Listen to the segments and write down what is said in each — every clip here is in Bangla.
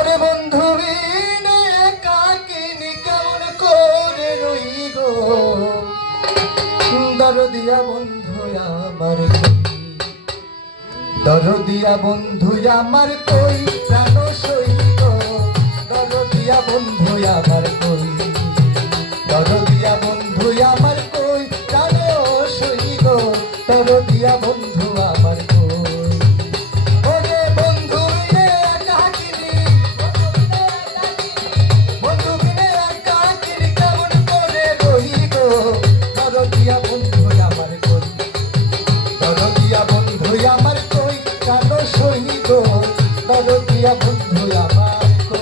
ওরে বন্ধু বিনে একাকিনী কেমন করে রই গো, দরদিয়া বন্ধু আমার দরদিয়া বন্ধু আমার কই প্রাণ সই গো, দরদিয়া বন্ধু আমার কই, দরদিয়া বন্ধু আমার কই প্রাণ সই গো, দরদিয়া বন্ধু আমার কই। ওরে বন্ধু বিনে একাকিনী, বন্ধু বিনে একাকিনী কেমন করে রই গো, দরদিয়া বন্ধু আমার কই, দরদিয়া বন্ধু আমার কই প্রাণ সই গো, দরদিয়া বন্ধু আমার কই।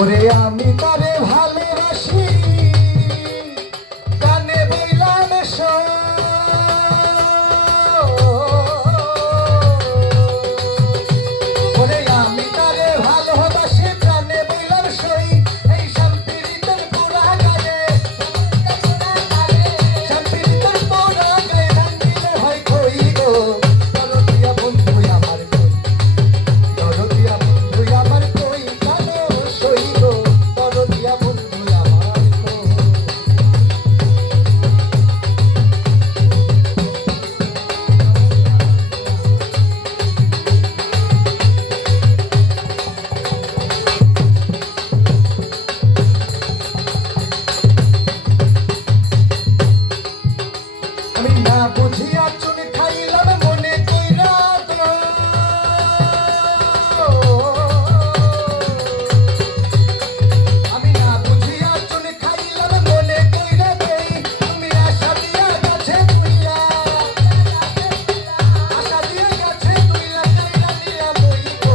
ওরে আমি তারে ভালোবাসি গানে বইলাম সই, ওরে আমি তারে ভালোবাসি প্রাণে বইলাম সই, এই শান্তির পোড়া গায়ে, শান্তির পোড়া গায়ে রান্দিলে হয় কই গো, দরদিয়া বন্ধু আমার কই, দরদিয়া বন্ধু আমার কই প্রাণ সই গো, দরদিয়া বন্ধু আমার কই। আমি না বুঝিয়া চুন খাইলাম মনে কইরা তো, আমি না বুঝিয়া চুন খাইলাম মনে কইরা দেই, তুমি আশা দিয়া গাছে তুইলা, আশা দিয়া গাছে তুইলা কাইলা দিয়া লই গো,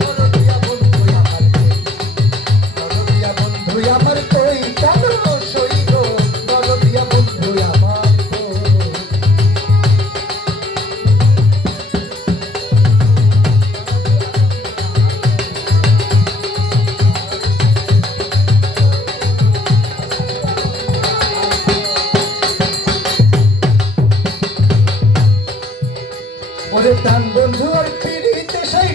দরদিয়া বন্ধু আমার কই, দরদিয়া বন্ধু আমার কই প্রাণ সই গো, দরদিয়া বন্ধু আমার কই। ওরে প্রাণ বন্ধু আর পিড়িতে সেই